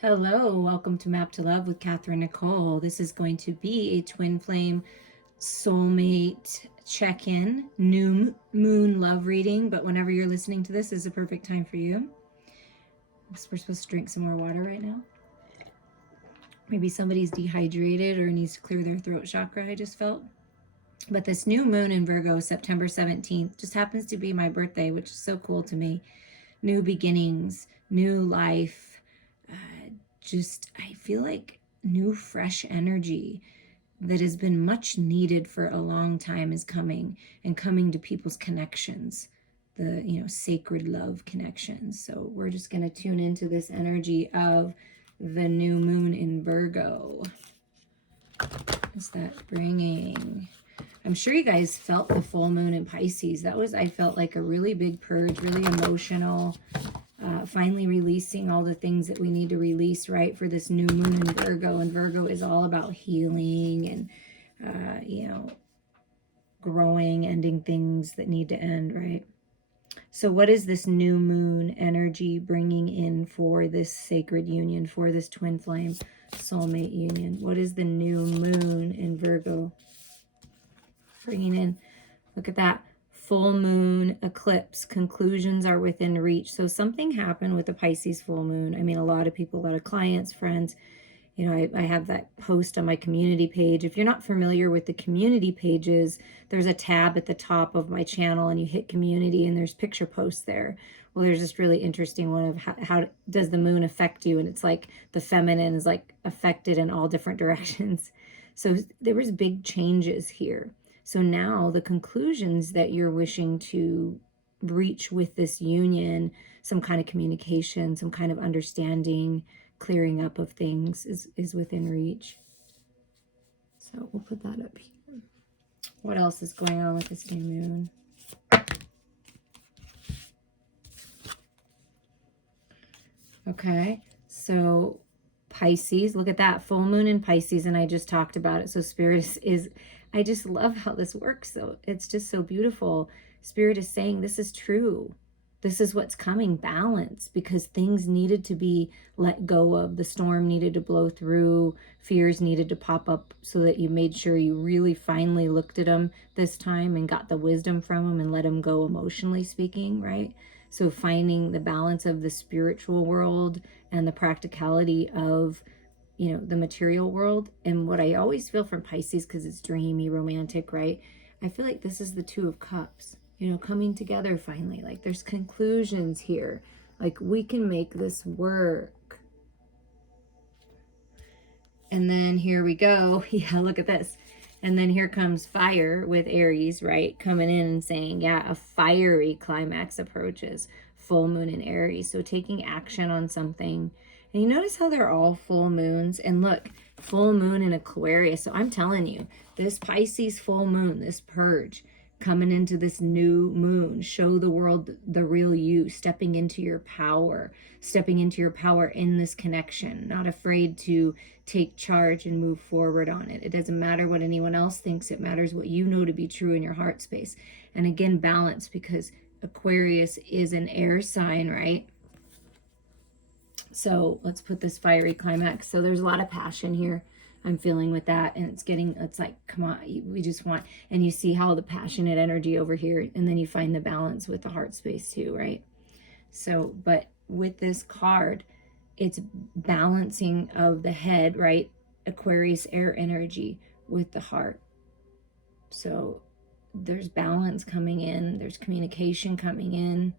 Hello, welcome to Map to Love with Catherine Nicole. This is going to be a twin flame soulmate check-in, new moon love reading, but whenever you're listening to this is a perfect time for you. We're supposed to drink some more water right now. Maybe somebody's dehydrated or needs to clear their throat chakra, I just felt. But this new moon in Virgo, September 17th, just happens to be my birthday, which is so cool to me. New beginnings, new life, I feel like new fresh energy that has been much needed for a long time is coming, and coming to people's connections, the sacred love connections. So we're just going to tune into this energy of the new moon in Virgo. What's that bringing? I'm sure you guys felt the full moon in Pisces. I felt like a really big purge, really emotional, finally releasing all the things that we need to release, right, for this new moon in Virgo. And Virgo is all about healing and, growing, ending things that need to end, right? So what is this new moon energy bringing in for this sacred union, for this twin flame soulmate union? What is the new moon in Virgo bringing in? Look at that. Full moon eclipse. Conclusions are within reach. So something happened with the Pisces full moon. I mean, a lot of people, a lot of clients, friends, I have that post on my community page. If you're not familiar with the community pages, there's a tab at the top of my channel and you hit community and there's picture posts there. Well, there's this really interesting one of how does the moon affect you? And it's like the feminine is like affected in all different directions. So there was big changes here. So now the conclusions that you're wishing to reach with this union, some kind of communication, some kind of understanding, clearing up of things is within reach. So we'll put that up here. What else is going on with this new moon? Okay, so Pisces, look at that, full moon in Pisces, and I just talked about it. So Spirit is I just love how this works. So it's just so beautiful. Spirit is saying this is true. This is what's coming, balance, because things needed to be let go of. The storm needed to blow through. Fears needed to pop up so that you made sure you really finally looked at them this time and got the wisdom from them and let them go emotionally speaking, right? So finding the balance of the spiritual world and the practicality of the material world. And what I always feel from Pisces, because it's dreamy, romantic, right? I feel like this is the Two of Cups, coming together finally. Like there's conclusions here. Like we can make this work. And then here we go. Yeah, look at this. And then here comes fire with Aries, right? Coming in and saying, yeah, a fiery climax approaches. Full moon in Aries. So taking action on something. And you notice how they're all full moons? And look, full moon in Aquarius. So I'm telling you, this Pisces full moon, this purge, coming into this new moon, show the world the real you, stepping into your power in this connection, not afraid to take charge and move forward on it. It doesn't matter what anyone else thinks. It matters what you know to be true in your heart space. And again, balance, because Aquarius is an air sign, right? So let's put this fiery climax. So there's a lot of passion here I'm feeling with that. And it's like, come on, we just want, and you see how the passionate energy over here, and then you find the balance with the heart space too, right? So, but with this card, it's balancing of the head, right? Aquarius air energy with the heart. So there's balance coming in, there's communication coming in,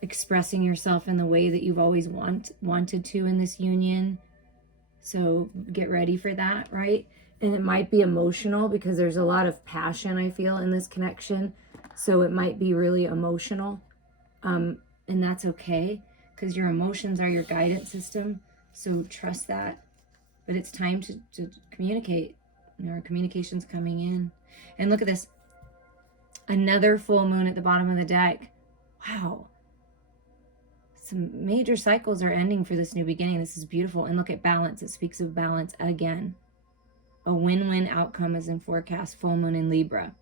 expressing yourself in the way that you've always wanted to in this union. So get ready for that, right? And it might be emotional because there's a lot of passion I feel in this connection. So it might be really emotional. And that's okay, because your emotions are your guidance system. So trust that. But it's time to communicate. Our communication's coming in. And look at this. Another full moon at the bottom of the deck. Wow. Some major cycles are ending for this new beginning. This is beautiful. And look at balance. It speaks of balance again. A win-win outcome is in forecast. Full moon in Libra.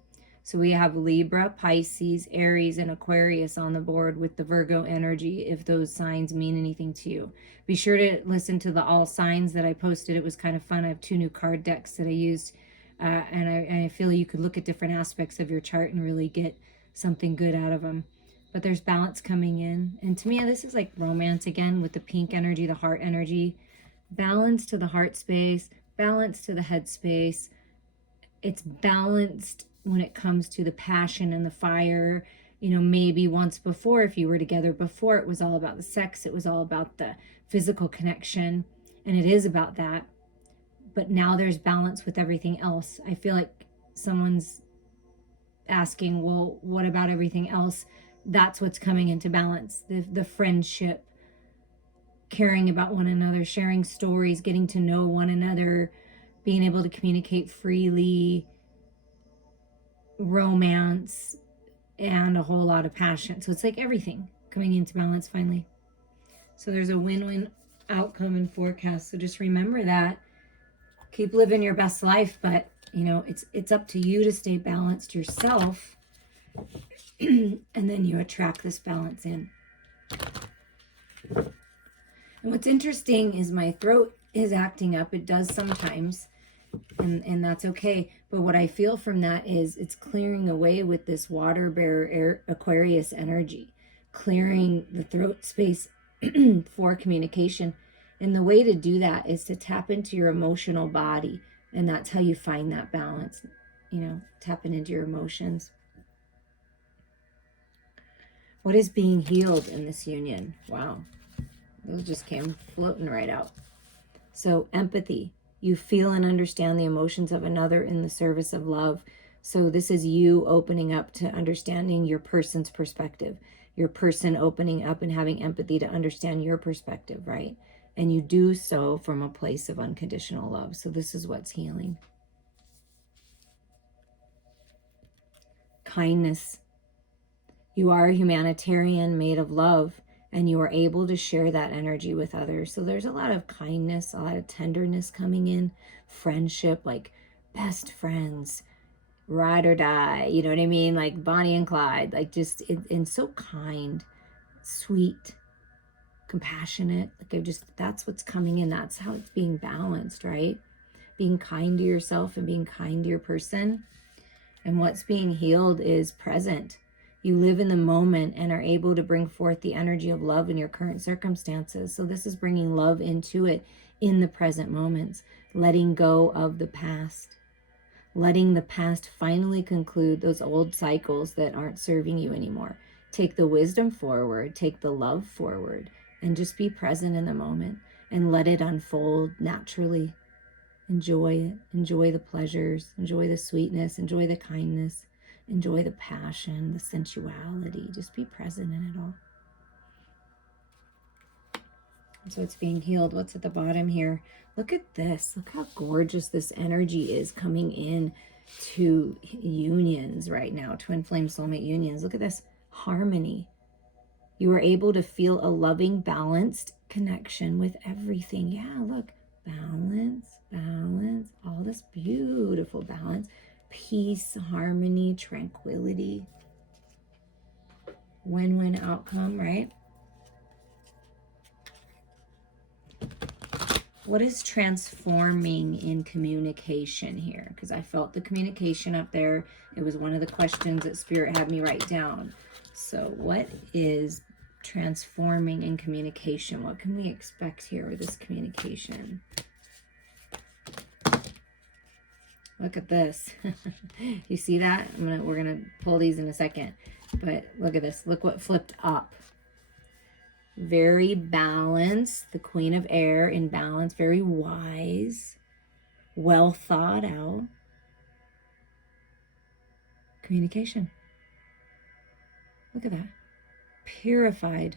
So we have Libra, Pisces, Aries, and Aquarius on the board with the Virgo energy, if those signs mean anything to you. Be sure to listen to the all signs that I posted. It was kind of fun. I have 2 new card decks that I used. And I feel you could look at different aspects of your chart and really get something good out of them. But there's balance coming in. And to me, this is like romance again with the pink energy, the heart energy. Balance to the heart space, balance to the head space. It's balanced when it comes to the passion and the fire. You know, maybe once before, if you were together before, it was all about the sex, it was all about the physical connection, and it is about that. But now there's balance with everything else. I feel like someone's asking, well, what about everything else? That's what's coming into balance. The friendship, caring about one another, sharing stories, getting to know one another, being able to communicate freely, romance, and a whole lot of passion. So it's like everything coming into balance finally. So there's a win-win outcome and forecast. So just remember that. Keep living your best life, but you know, it's up to you to stay balanced yourself. And then you attract this balance in. And what's interesting is my throat is acting up. It does sometimes, and that's okay. But what I feel from that is it's clearing the way with this water bearer Aquarius energy, clearing the throat space for communication. And the way to do that is to tap into your emotional body. And that's how you find that balance, you know, tapping into your emotions. What is being healed in this union? Wow. Those just came floating right out. So empathy. You feel and understand the emotions of another in the service of love. So this is you opening up to understanding your person's perspective. Your person opening up and having empathy to understand your perspective, right? And you do so from a place of unconditional love. So this is what's healing. Kindness. You are a humanitarian made of love, and you are able to share that energy with others. So there's a lot of kindness, a lot of tenderness coming in. Friendship, like best friends, ride or die. You know what I mean? Like Bonnie and Clyde, like just, and so kind, sweet, compassionate. Like that's what's coming in. That's how it's being balanced, right? Being kind to yourself and being kind to your person. And what's being healed is present. You live in the moment and are able to bring forth the energy of love in your current circumstances. So this is bringing love into it in the present moments, letting go of the past, letting the past finally conclude those old cycles that aren't serving you anymore. Take the wisdom forward, take the love forward, and just be present in the moment and let it unfold naturally. Enjoy it. Enjoy the pleasures. Enjoy the sweetness. Enjoy the kindness. Enjoy the passion, the sensuality. Just be present in it all. So it's being healed. What's at the bottom here? Look at this. Look how gorgeous this energy is coming in to unions right now. Twin flame soulmate unions. Look at this harmony. You are able to feel a loving, balanced connection with everything. Yeah, look. Balance, balance, all this beautiful balance, peace, harmony, tranquility, win-win outcome, right? What is transforming in communication here? Because I felt the communication up there. It was one of the questions that Spirit had me write down. So what is transforming in communication? What can we expect here with this communication? Look at this. You see that? We're gonna pull these in a second. But look at this. Look what flipped up. Very balanced. The Queen of Air in balance. Very wise. Well thought out. Communication. Look at that. Purified.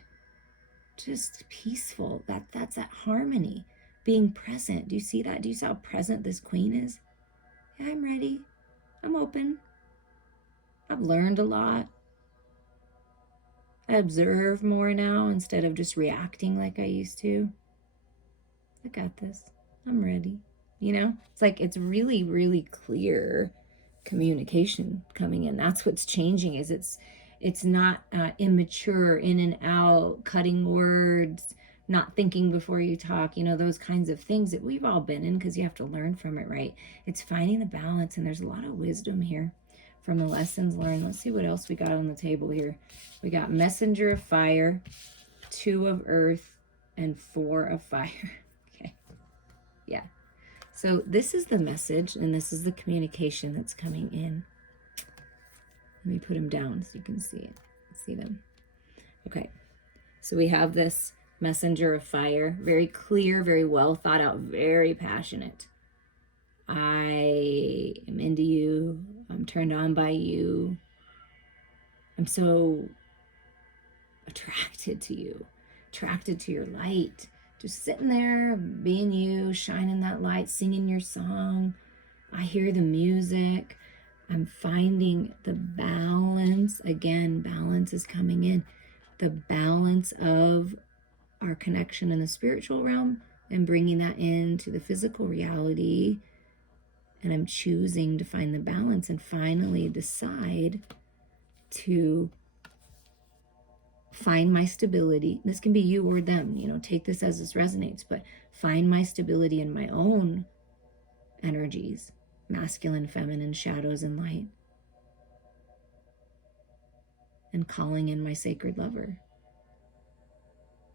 Just peaceful. That's that harmony. Being present. Do you see that? Do you see how present this Queen is? Yeah, I'm ready. I'm open. I've learned a lot. I observe more now instead of just reacting like I used to. I got this. I'm ready. You know, it's like it's really, really clear communication coming in. That's what's changing, is it's not immature, in and out, cutting words, not thinking before you talk, those kinds of things that we've all been in, because you have to learn from it, right? It's finding the balance, and there's a lot of wisdom here from the lessons learned. Let's see what else we got on the table here. We got Messenger of Fire, 2 of Earth, and 4 of Fire. Okay. Yeah. So this is the message, and this is the communication that's coming in. Let me put them down so you can see it. See them. Okay. So we have this Messenger of Fire, very clear, very well thought out, very passionate. I am into you. I'm turned on by you. I'm so attracted to you, attracted to your light. Just sitting there, being you, shining that light, singing your song. I hear the music. I'm finding the balance. Again, balance is coming in. The balance of our connection in the spiritual realm and bringing that into the physical reality. And I'm choosing to find the balance and finally decide to find my stability. This can be you or them, take this as this resonates, but find my stability in my own energies, masculine, feminine, shadows, and light. And calling in my sacred lover.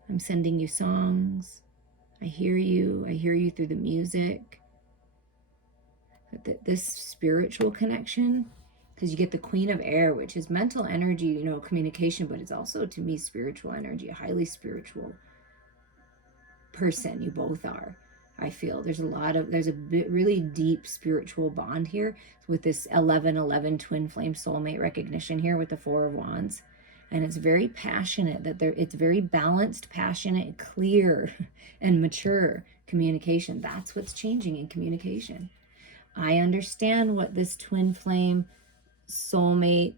I'm sending you songs. I hear you through the music. This spiritual connection, because you get the Queen of Air, which is mental energy, communication, but it's also, to me, spiritual energy, a highly spiritual person. You both are. I feel there's a really deep spiritual bond here with this 11-11 twin flame soulmate recognition here with the 4 of Wands. And it's very passionate, it's very balanced, passionate, clear, and mature communication. That's what's changing in communication. I understand what this twin flame soulmate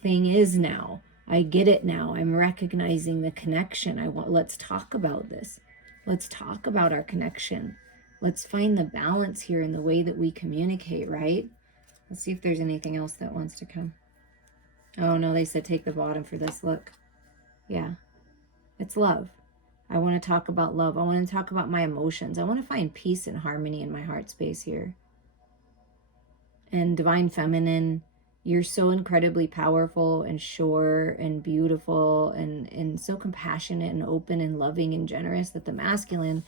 thing is now. I get it now. I'm recognizing the connection. Let's talk about this. Let's talk about our connection. Let's find the balance here in the way that we communicate, right? Let's see if there's anything else that wants to come. Oh no, they said take the bottom for this. Look. Yeah. It's love. I want to talk about love. I want to talk about my emotions. I want to find peace and harmony in my heart space here. And Divine Feminine, you're so incredibly powerful and sure and beautiful and so compassionate and open and loving and generous that the masculine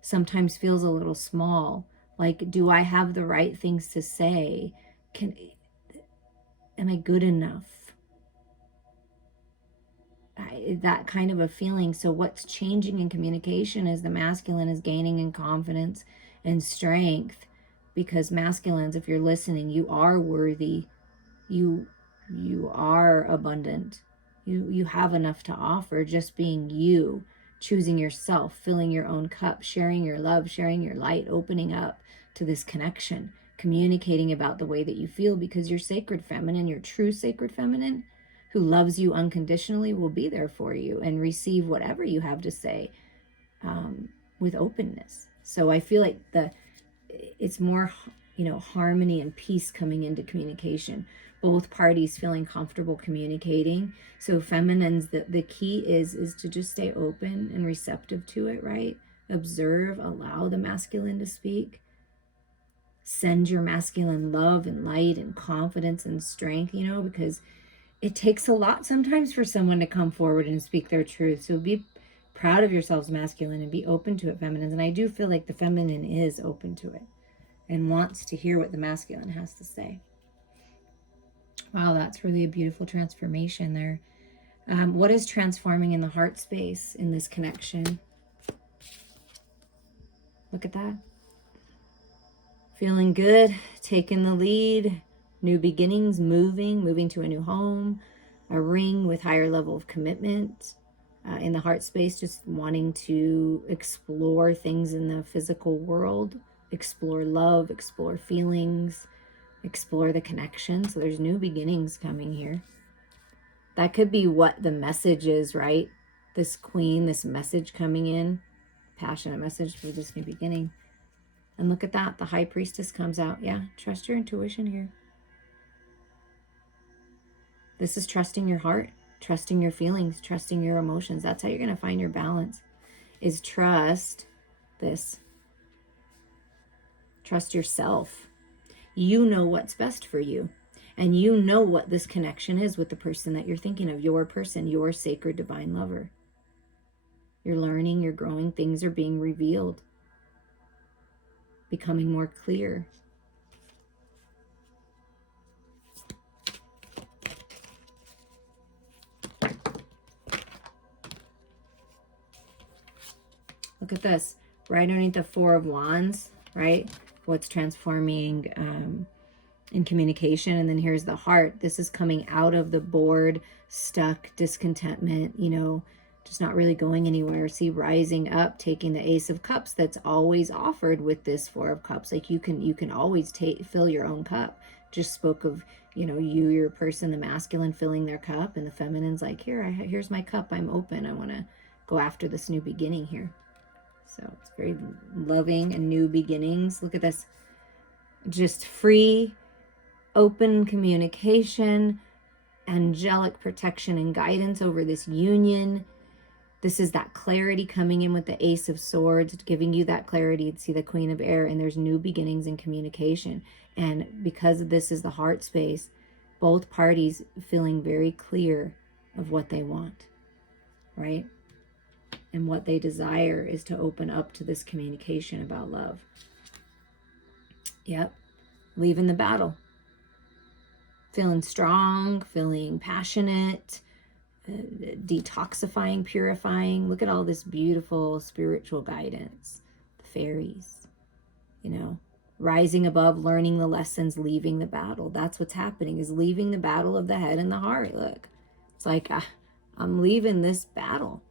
sometimes feels a little small. Like, do I have the right things to say? Am I good enough? That kind of a feeling. So what's changing in communication is the masculine is gaining in confidence and strength, because masculines, if you're listening, you are worthy. You are abundant. You have enough to offer, just being you, choosing yourself, filling your own cup, sharing your love, sharing your light, opening up to this connection, communicating about the way that you feel, because your sacred feminine, your true sacred feminine, who loves you unconditionally, will be there for you and receive whatever you have to say with openness. So I feel like it's more, harmony and peace coming into communication. Both parties feeling comfortable communicating. So feminines, the key is to just stay open and receptive to it, right? Observe, allow the masculine to speak. Send your masculine love and light and confidence and strength, because it takes a lot sometimes for someone to come forward and speak their truth. So be proud of yourselves, masculine, and be open to it, feminines. And I do feel like the feminine is open to it and wants to hear what the masculine has to say. Wow, that's really a beautiful transformation there. What is transforming in the heart space in this connection? Look at that. Feeling good, taking the lead, new beginnings, moving to a new home, a ring with higher level of commitment. In the heart space, just wanting to explore things in the physical world, explore love, explore feelings, explore the connection. So there's new beginnings coming here. That could be what the message is, right? This queen, this message coming in, passionate message for this new beginning. And look at that, the high priestess comes out. Yeah, trust your intuition here. This is trusting your heart, trusting your feelings, trusting your emotions. That's how you're going to find your balance, is trust this. Trust yourself. You know what's best for you. And you know what this connection is with the person that you're thinking of, your person, your sacred divine lover. You're learning, you're growing, things are being revealed, becoming more clear. Look at this, right underneath the Four of Wands, right? What's transforming in communication. And then here's the heart. This is coming out of the bored, stuck, discontentment, you know, just not really going anywhere. See, rising up, taking the Ace of Cups that's always offered with this Four of Cups. Like you can always fill your own cup. Just spoke of, you know, your person, the masculine filling their cup, and the feminine's like, here's my cup. I'm open. I want to go after this new beginning here. So it's very loving and new beginnings. Look at this. Just free, open communication, angelic protection and guidance over this union. This is that clarity coming in with the Ace of Swords, giving you that clarity to see the Queen of Air, and there's new beginnings in communication. And because this is the heart space, both parties feeling very clear of what they want, right? And what they desire is to open up to this communication about love. Yep. Leaving the battle. Feeling strong, feeling passionate, detoxifying, purifying. Look at all this beautiful spiritual guidance. The fairies, you know, rising above, learning the lessons, leaving the battle. That's what's happening, is leaving the battle of the head and the heart. Look, it's like, I'm leaving this battle.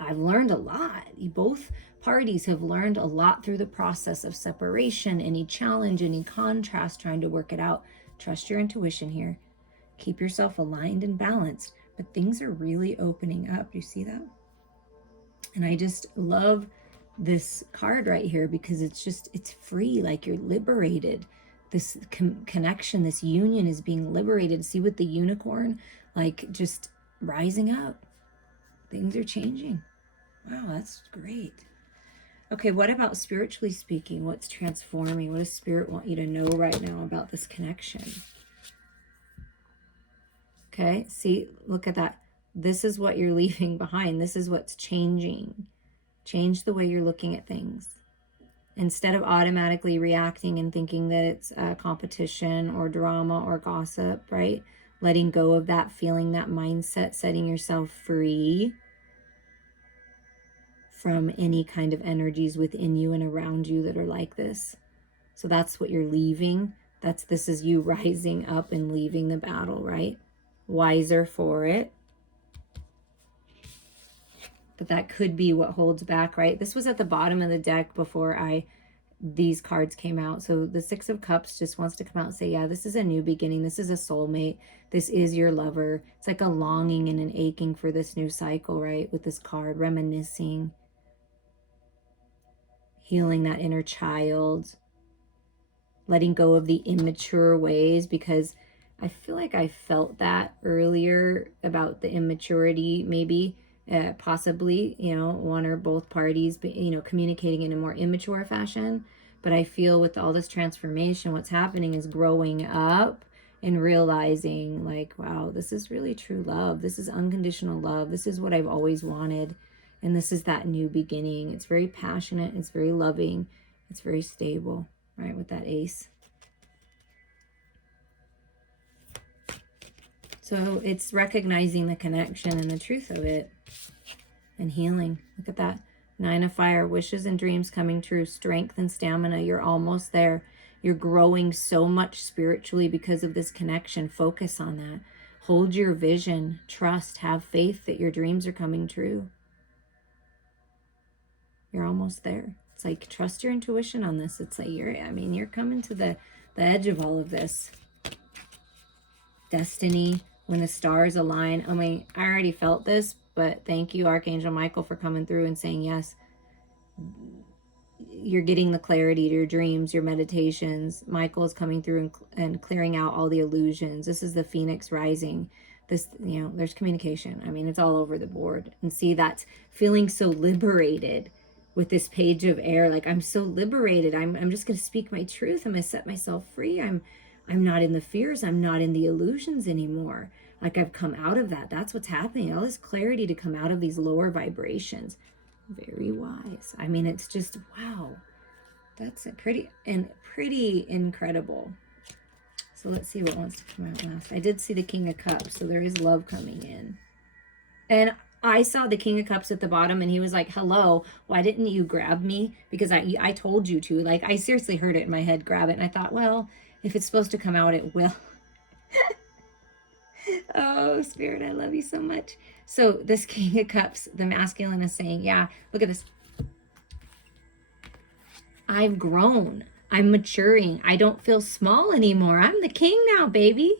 I've learned a lot. Both parties have learned a lot through the process of separation, any challenge, any contrast, trying to work it out. Trust your intuition here. Keep yourself aligned and balanced. But things are really opening up. You see that? And I just love this card right here because it's free. Like you're liberated. This connection, this union is being liberated. See with the unicorn, like just rising up. Things are changing. Wow, that's great. Okay, what about spiritually speaking? What's transforming? What does Spirit want you to know right now about this connection? Okay, see, look at that. This is what you're leaving behind. This is what's changing. Change the way you're looking at things. Instead of automatically reacting and thinking that it's a competition or drama or gossip, right? Letting go of that feeling, that mindset, setting yourself free from any kind of energies within you and around you that are like this. So that's what you're leaving. This is you rising up and leaving the battle, right? Wiser for it. But that could be what holds back, right? This was at the bottom of the deck before these cards came out. So the Six of Cups just wants to come out and say, yeah, this is a new beginning. This is a soulmate. This is your lover. It's like a longing and an aching for this new cycle, right? With this card, reminiscing, healing that inner child, letting go of the immature ways, because I feel like I felt that earlier about the immaturity, maybe, possibly, you know, one or both parties, you know, communicating in a more immature fashion. But I feel with all this transformation, what's happening is growing up and realizing like, wow, this is really true love. This is unconditional love. This is what I've always wanted. And this is that new beginning. It's very passionate. It's very loving. It's very stable, right? With that Ace. So it's recognizing the connection and the truth of it and healing. Look at that. Nine of Fire, wishes and dreams coming true, strength and stamina. You're almost there. You're growing so much spiritually because of this connection. Focus on that. Hold your vision. Trust. Have faith that your dreams are coming true. You're almost there. It's like, trust your intuition on this. It's like, you're coming to the edge of all of this. Destiny, when the stars align. I mean, I already felt this, but thank you, Archangel Michael, for coming through and saying, yes, you're getting the clarity to your dreams, your meditations. Michael is coming through and clearing out all the illusions. This is the Phoenix rising. This, there's communication. I mean, it's all over the board. And see, that's feeling so liberated with this page of air. Like, I'm so liberated. I'm just going to speak my truth. I'm going to set myself free. I'm not in the fears. I'm not in the illusions anymore. Like, I've come out of that. That's what's happening. All this clarity to come out of these lower vibrations. Very wise. I mean, it's just, wow. That's a pretty incredible. So let's see what wants to come out last. I did see the King of Cups, so there is love coming in. And I saw the King of Cups at the bottom, and he was like, hello, why didn't you grab me? Because I told you to. Like, I seriously heard it in my head, grab it. And I thought, well, if it's supposed to come out, it will. Oh, Spirit, I love you so much. So this King of Cups, the masculine is saying, yeah, look at this. I've grown. I'm maturing. I don't feel small anymore. I'm the king now, baby.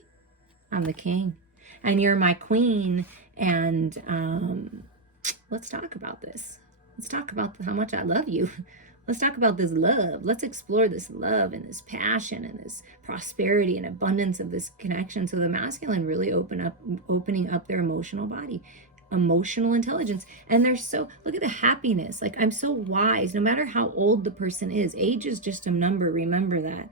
I'm the king. And you're my queen. And let's talk about this. Let's talk about how much I love you. Let's talk about this love. Let's explore this love and this passion and this prosperity and abundance of this connection. So the masculine really opening up their emotional body, emotional intelligence. And they're so, look at the happiness. Like, I'm so wise, no matter how old the person is. Age is just a number. Remember that.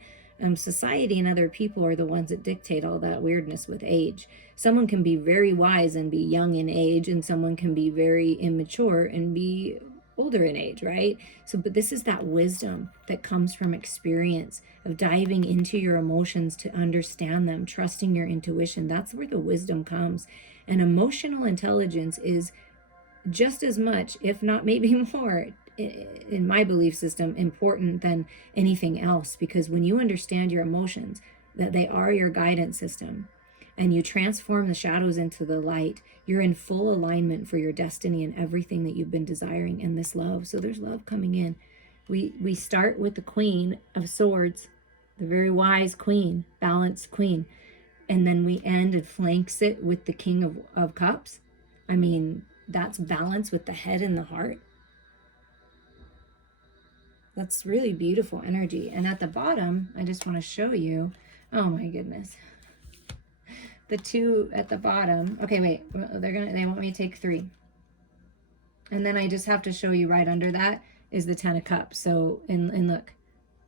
Society and other people are the ones that dictate all that weirdness with age. Someone can be very wise and be young in age, and someone can be very immature and be older in age, right? So, but this is that wisdom that comes from experience of diving into your emotions to understand them, trusting your intuition. That's where the wisdom comes. And emotional intelligence is just as much, if not maybe more, in my belief system, important than anything else. Because when you understand your emotions, that they are your guidance system, and you transform the shadows into the light, you're in full alignment for your destiny and everything that you've been desiring in this love. So there's love coming in. We start with the Queen of Swords, the very wise queen, balanced queen. And then we end and flanks it with the King of Cups. I mean, that's balance with the head and the heart. That's really beautiful energy. And at the bottom, I just want to show you, oh my goodness. The two at the bottom. Okay, wait. They want me to take 3. And then I just have to show you right under that is the 10 of Cups. So, and look,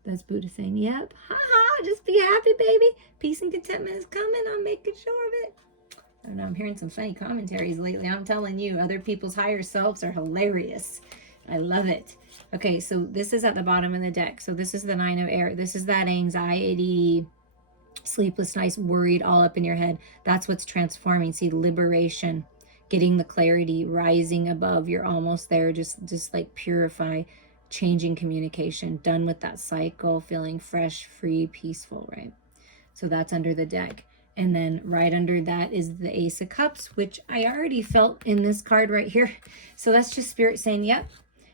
that's Buddha saying, yep, haha, just be happy, baby. Peace and contentment is coming. I'm making sure of it. I don't know, I'm hearing some funny commentaries lately. I'm telling you, other people's higher selves are hilarious. I love it. Okay, so this is at the bottom of the deck. So this is the 9 of Air. This is that anxiety, sleepless nights, worried, all up in your head. That's what's transforming. See, liberation, getting the clarity, rising above. You're almost there. Just like purify, changing communication, done with that cycle, feeling fresh, free, peaceful, right? So that's under the deck. And then right under that is the Ace of Cups, which I already felt in this card right here. So that's just Spirit saying, yep,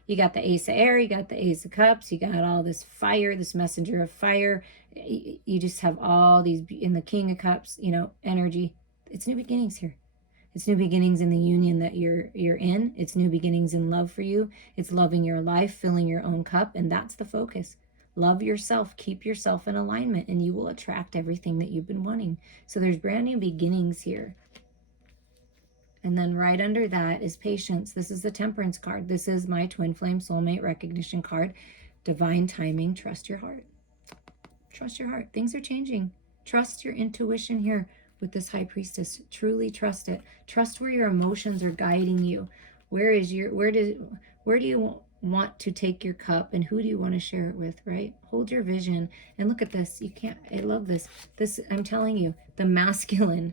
you got the Ace of Air, you got the Ace of Cups, you got all this fire, this messenger of fire. You just have all these in the King of Cups, energy. It's new beginnings here. It's new beginnings in the union that you're in. It's new beginnings in love for you. It's loving your life, filling your own cup, and that's the focus. Love yourself, keep yourself in alignment, and you will attract everything that you've been wanting. So there's brand new beginnings here. And then right under that is Patience. This is the Temperance card. This is my Twin Flame Soulmate recognition card. Divine timing, trust your heart. Trust your heart. Things are changing. Trust your intuition here with this High Priestess. Truly trust it. Trust where your emotions are guiding you. Where do you want to take your cup, and who do you want to share it with, right? Hold your vision and look at this. I love this. I'm telling you, the masculine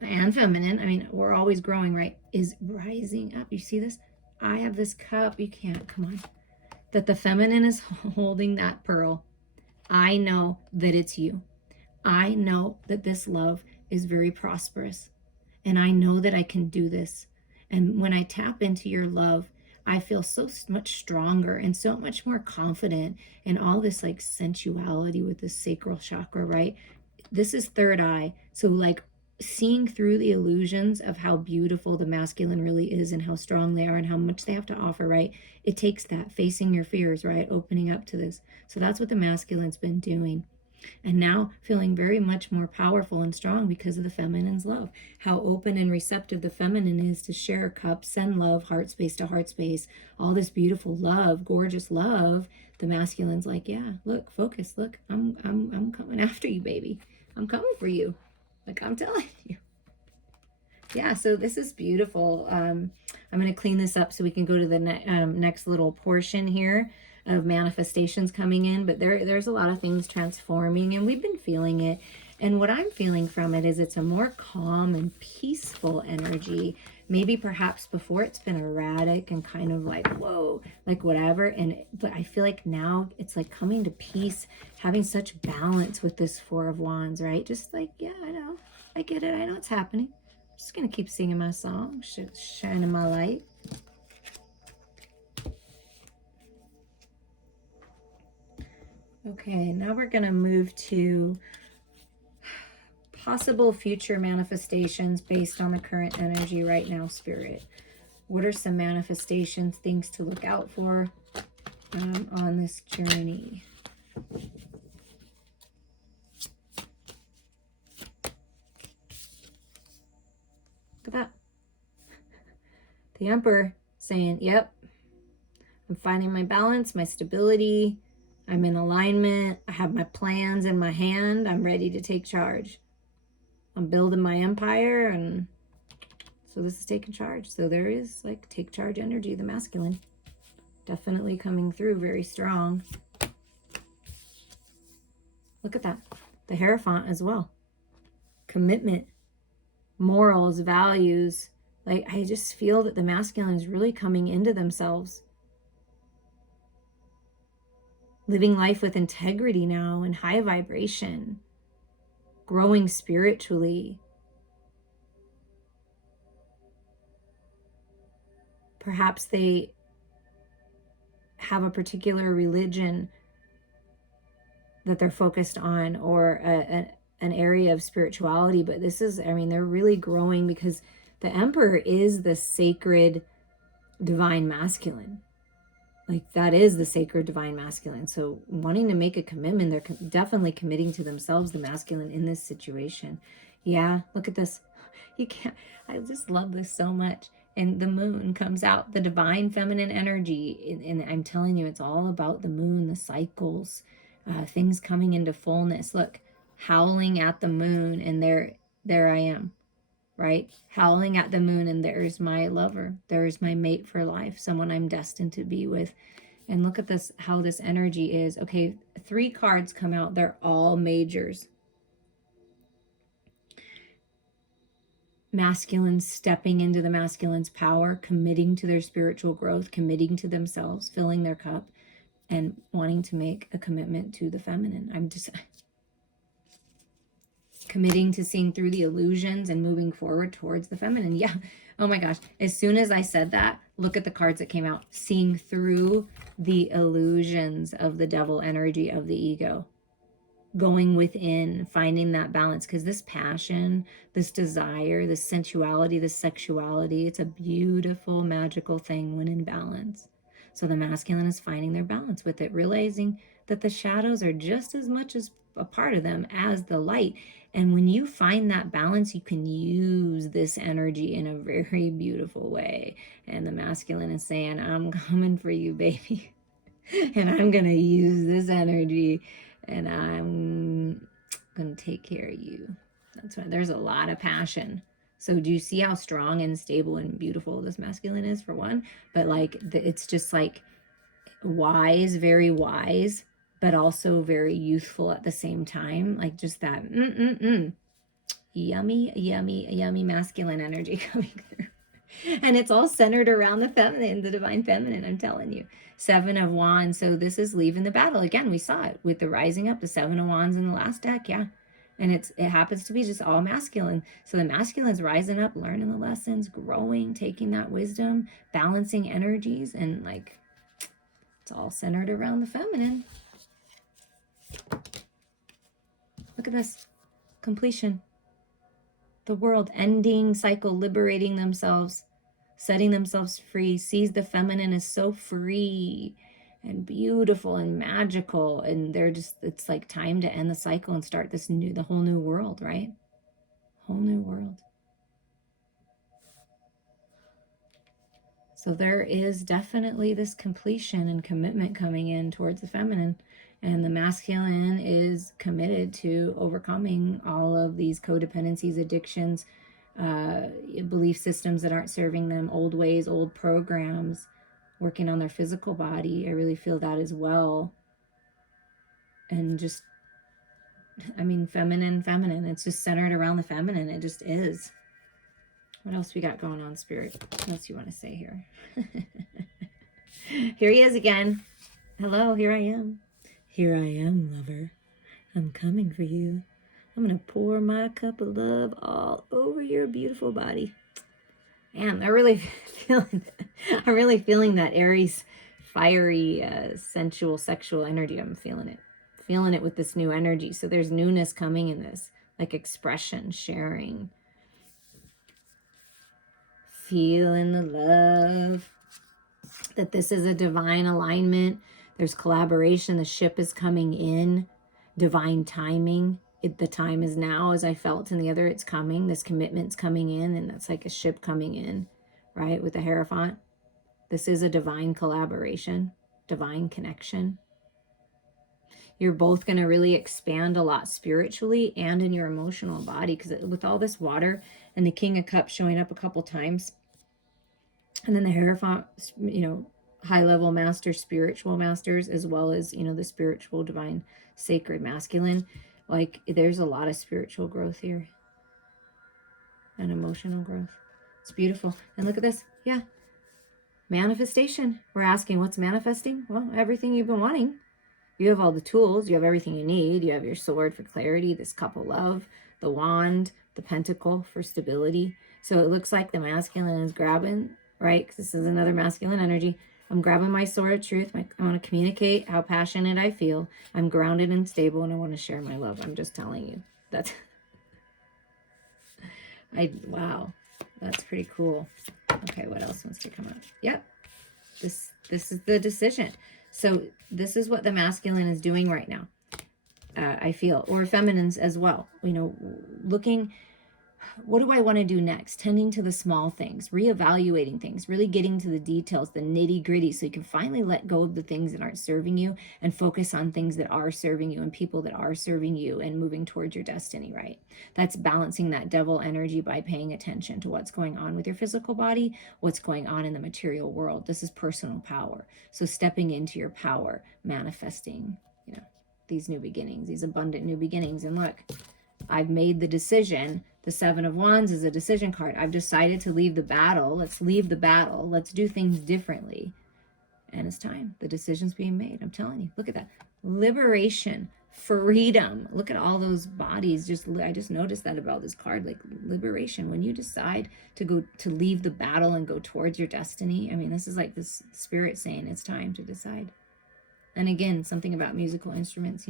and feminine, I mean, we're always growing, right? Is rising up. You see this? I have this cup. You can't, come on. That the feminine is holding that pearl. I know that it's you. I know that this love is very prosperous, and I know that I can do this. And when I tap into your love, I feel so much stronger and so much more confident in all this like sensuality with this sacral chakra, right? This is third eye. So like seeing through the illusions of how beautiful the masculine really is and how strong they are and how much they have to offer, right? It takes that, facing your fears, right? Opening up to this. So that's what the masculine's been doing. And now feeling very much more powerful and strong because of the feminine's love. How open and receptive the feminine is to share cups, send love, heart space to heart space, all this beautiful love, gorgeous love. The masculine's like, yeah, look, focus, look, I'm coming after you, baby. I'm coming for you. Like I'm telling you. Yeah, so this is beautiful. I'm going to clean this up so we can go to the next little portion here of manifestations coming in. But there's a lot of things transforming, and we've been feeling it. And what I'm feeling from it is it's a more calm and peaceful energy. Maybe perhaps before it's been erratic and kind of like, whoa, like whatever. But I feel like now it's like coming to peace, having such balance with this Four of Wands, right? Just like, yeah, I know. I get it. I know it's happening. Just gonna keep singing my song, shining my light. Okay, now we're gonna move to possible future manifestations based on the current energy right now, Spirit. What are some manifestations, things to look out for on this journey? Look at that. The Emperor saying, yep, I'm finding my balance, my stability. I'm in alignment. I have my plans in my hand. I'm ready to take charge. I'm building my empire, and so this is taking charge. So there is like take charge energy, the masculine. Definitely coming through very strong. Look at that. The Hierophant as well. Commitment, morals, values. Like I just feel that the masculine is really coming into themselves. Living life with integrity now and high vibration. Growing spiritually. Perhaps they have a particular religion that they're focused on, or an area of spirituality. But this is, I mean, they're really growing because the Emperor is the sacred divine masculine. Like that is the sacred divine masculine. So wanting to make a commitment, they're definitely committing to themselves, the masculine, in this situation. Yeah, look at this. You can't, I just love this so much. And the moon comes out, the divine feminine energy. And I'm telling you, it's all about the moon, the cycles, things coming into fullness. Look, howling at the moon, and there I am, right? Howling at the moon, and there's my lover. There's my mate for life, someone I'm destined to be with. And look at this, how this energy is. Okay, 3 cards come out. They're all majors. Masculine stepping into the masculine's power, committing to their spiritual growth, committing to themselves, filling their cup, and wanting to make a commitment to the feminine. I'm just committing to seeing through the illusions and moving forward towards the feminine. Yeah. Oh my gosh. As soon as I said that, look at the cards that came out. Seeing through the illusions of the devil energy of the ego. Going within, finding that balance, because this passion, this desire, this sensuality, this sexuality, it's a beautiful, magical thing when in balance. So the masculine is finding their balance with it, realizing that the shadows are just as much as a part of them as the light. And when you find that balance, you can use this energy in a very beautiful way. And the masculine is saying, I'm coming for you, baby. And I'm going to use this energy, and I'm going to take care of you. That's why there's a lot of passion. So do you see how strong and stable and beautiful this masculine is, for one? But like, it's just like wise, very wise, but also very youthful at the same time. Like just that yummy, yummy, yummy masculine energy coming through. And it's all centered around the feminine, the divine feminine, I'm telling you. 7 of Wands. So this is leaving the battle. Again, we saw it with the rising up, the 7 of Wands in the last deck. Yeah. And it happens to be just all masculine. So the masculine's rising up, learning the lessons, growing, taking that wisdom, balancing energies, and like it's all centered around the feminine. Look at this. Completion. the world, ending cycle, liberating themselves, setting themselves free, sees the feminine is so free and beautiful and magical. And they're just, it's like time to end the cycle and start this new, the whole new world, right? Whole new world. So there is definitely this completion and commitment coming in towards the feminine. And the masculine is committed to overcoming all of these codependencies, addictions, belief systems that aren't serving them, old ways, old programs, working on their physical body. I really feel that as well. And just, I mean, feminine. It's just centered around the feminine. It just is. What else we got going on, Spirit? What else you want to say here? Here he is again. Hello, here I am. Here I am, lover. I'm coming for you. I'm going to pour my cup of love all over your beautiful body. Man, I'm really feeling that Aries, fiery, sensual, sexual energy. I'm feeling it. Feeling it with this new energy. So there's newness coming in this, like expression, sharing. Feeling the love. That this is a divine alignment. There's collaboration. The ship is coming in. Divine timing. The time is now, as I felt in the other, it's coming. This commitment's coming in, and that's like a ship coming in, right? With the Hierophant. This is a divine collaboration, divine connection. You're both going to really expand a lot spiritually and in your emotional body, because with all this water and the King of Cups showing up a couple times, and then the Hierophant, high-level masters, spiritual masters, as well as, the spiritual, divine, sacred, masculine. Like, there's a lot of spiritual growth here. And emotional growth. It's beautiful. And look at this. Yeah. Manifestation. We're asking, what's manifesting? Well, everything you've been wanting. You have all the tools. You have everything you need. You have your sword for clarity, this cup of love, the wand, the pentacle for stability. So it looks like the masculine is grabbing, right? Because this is another masculine energy. I'm grabbing my sword of truth. I want to communicate how passionate I feel. I'm grounded and stable, and I want to share my love. I'm just telling you. Wow. That's pretty cool. Okay, what else wants to come up? Yep. This is the decision. So this is what the masculine is doing right now. I feel, or feminines as well. Looking, what do I want to do next? Tending to the small things, reevaluating things, really getting to the details, the nitty gritty, so you can finally let go of the things that aren't serving you and focus on things that are serving you and people that are serving you and moving towards your destiny, right? That's balancing that devil energy by paying attention to what's going on with your physical body, what's going on in the material world. This is personal power. So stepping into your power, manifesting, these new beginnings, these abundant new beginnings. And look, I've made the decision. The Seven of Wands is a decision card. I've decided to leave the battle. Let's leave the battle. Let's do things differently. And it's time. The decision's being made. I'm telling you. Look at that. Liberation. Freedom. Look at all those bodies. I just noticed that about this card. Like liberation. When you decide to leave the battle and go towards your destiny. I mean, this is like this spirit saying it's time to decide. And again, something about musical instruments,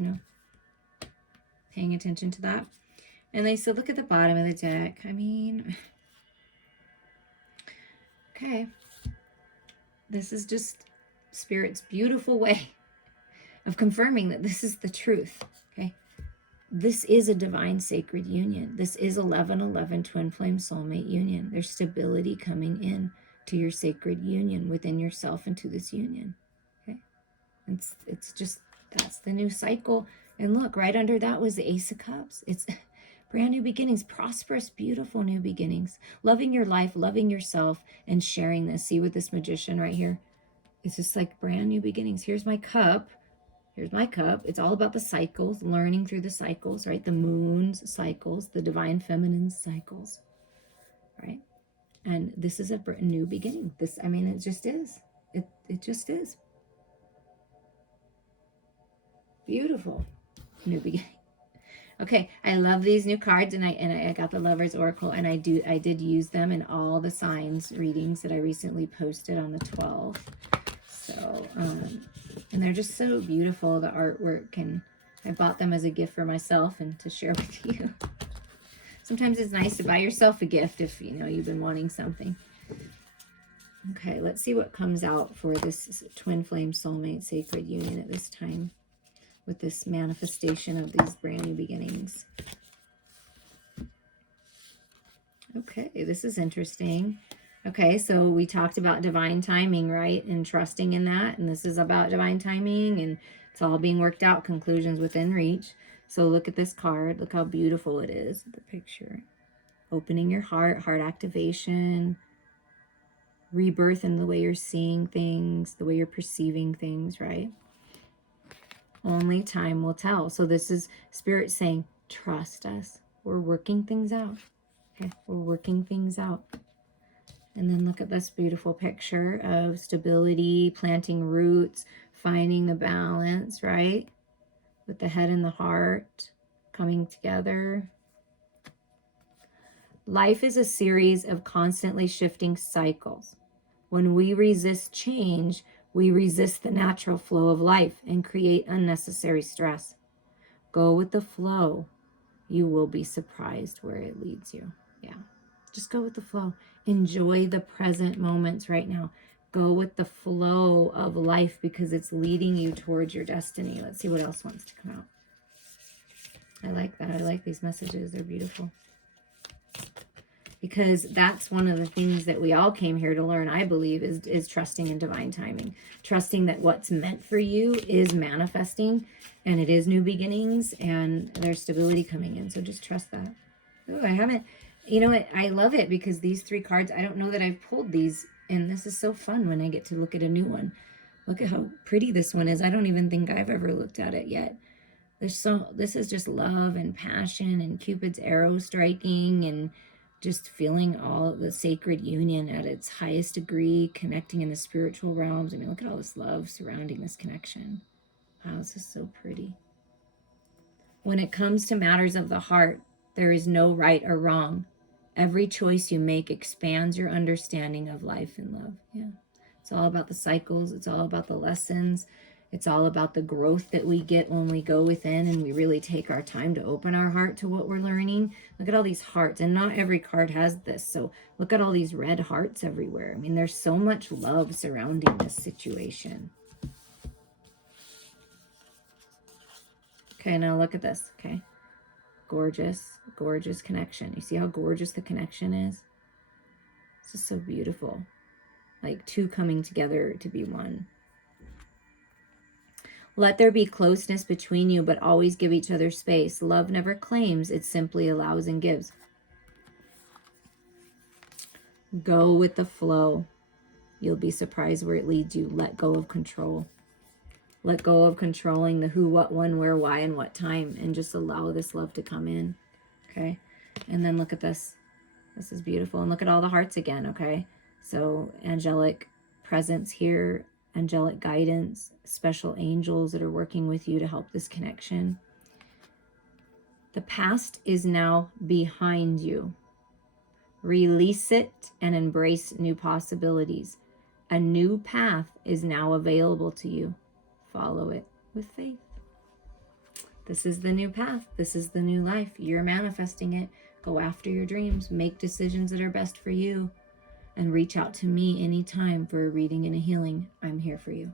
paying attention to that. And they said, look at the bottom of the deck. I mean, okay. This is just Spirit's beautiful way of confirming that this is the truth, okay? This is a divine sacred union. This is 1111 twin flame soulmate union. There's stability coming in to your sacred union within yourself and to this union, okay? It's just, that's the new cycle. And look, right under that was the Ace of Cups. It's brand new beginnings, prosperous, beautiful new beginnings. Loving your life, loving yourself, and sharing this. See with this Magician right here? It's just like brand new beginnings. Here's my cup. Here's my cup. It's all about the cycles, learning through the cycles, right? The moon's cycles, the divine feminine cycles, right? And this is a new beginning. It just is. It just is. Beautiful new beginning. Okay, I love these new cards, and I got the Lover's Oracle, and I did use them in all the signs readings that I recently posted on the 12th. So, and they're just so beautiful, the artwork, and I bought them as a gift for myself and to share with you. Sometimes it's nice to buy yourself a gift if, you know, you've been wanting something. Okay, let's see what comes out for this twin flame soulmate sacred union at this time with this manifestation of these brand new beginnings. Okay, this is interesting. Okay, so we talked about divine timing, right? And trusting in that. And this is about divine timing, and it's all being worked out, conclusions within reach. So look at this card. Look how beautiful it is, the picture. Opening your heart, heart activation, rebirth in the way you're seeing things, the way you're perceiving things, right? Only time will tell. So this is Spirit saying, trust us. We're working things out. Okay, we're working things out. And then look at this beautiful picture of stability, planting roots, finding the balance, right? With the head and the heart coming together. Life is a series of constantly shifting cycles. When we resist change, we resist the natural flow of life and create unnecessary stress. Go with the flow. You will be surprised where it leads you. Yeah. Just go with the flow. Enjoy the present moments right now. Go with the flow of life because it's leading you towards your destiny. Let's see what else wants to come out. I like that. I like these messages. They're beautiful. Because that's one of the things that we all came here to learn, I believe, is trusting in divine timing. Trusting that what's meant for you is manifesting, and it is new beginnings, and there's stability coming in. So just trust that. Oh, I haven't, you know what? I love it because these three cards, I don't know that I've pulled these, and this is so fun when I get to look at a new one. Look at how pretty this one is. I don't even think I've ever looked at it yet. This is just love and passion and Cupid's arrow striking and just feeling all of the sacred union at its highest degree, connecting in the spiritual realms. I mean, look at all this love surrounding this connection. Wow, this is so pretty. When it comes to matters of the heart, there is no right or wrong. Every choice you make expands your understanding of life and love. Yeah. It's all about the cycles. It's all about the lessons. It's all about the growth that we get when we go within and we really take our time to open our heart to what we're learning. Look at all these hearts, and not every card has this. So look at all these red hearts everywhere. I mean, there's so much love surrounding this situation. Okay, now look at this, okay? Gorgeous, gorgeous connection. You see how gorgeous the connection is? This is so beautiful. Like two coming together to be one. Let there be closeness between you, but always give each other space. Love never claims, it simply allows and gives. Go with the flow. You'll be surprised where it leads you. Let go of control. Let go of controlling the who, what, when, where, why, and what time, and just allow this love to come in. Okay? And then look at this. This is beautiful. And look at all the hearts again, okay? So angelic presence here, angelic guidance, special angels that are working with you to help this connection. The past is now behind you. Release it and embrace new possibilities. A new path is now available to you. Follow it with faith. This is the new path. This is the new life. You're manifesting it. Go after your dreams. Make decisions that are best for you. And reach out to me anytime for a reading and a healing. I'm here for you.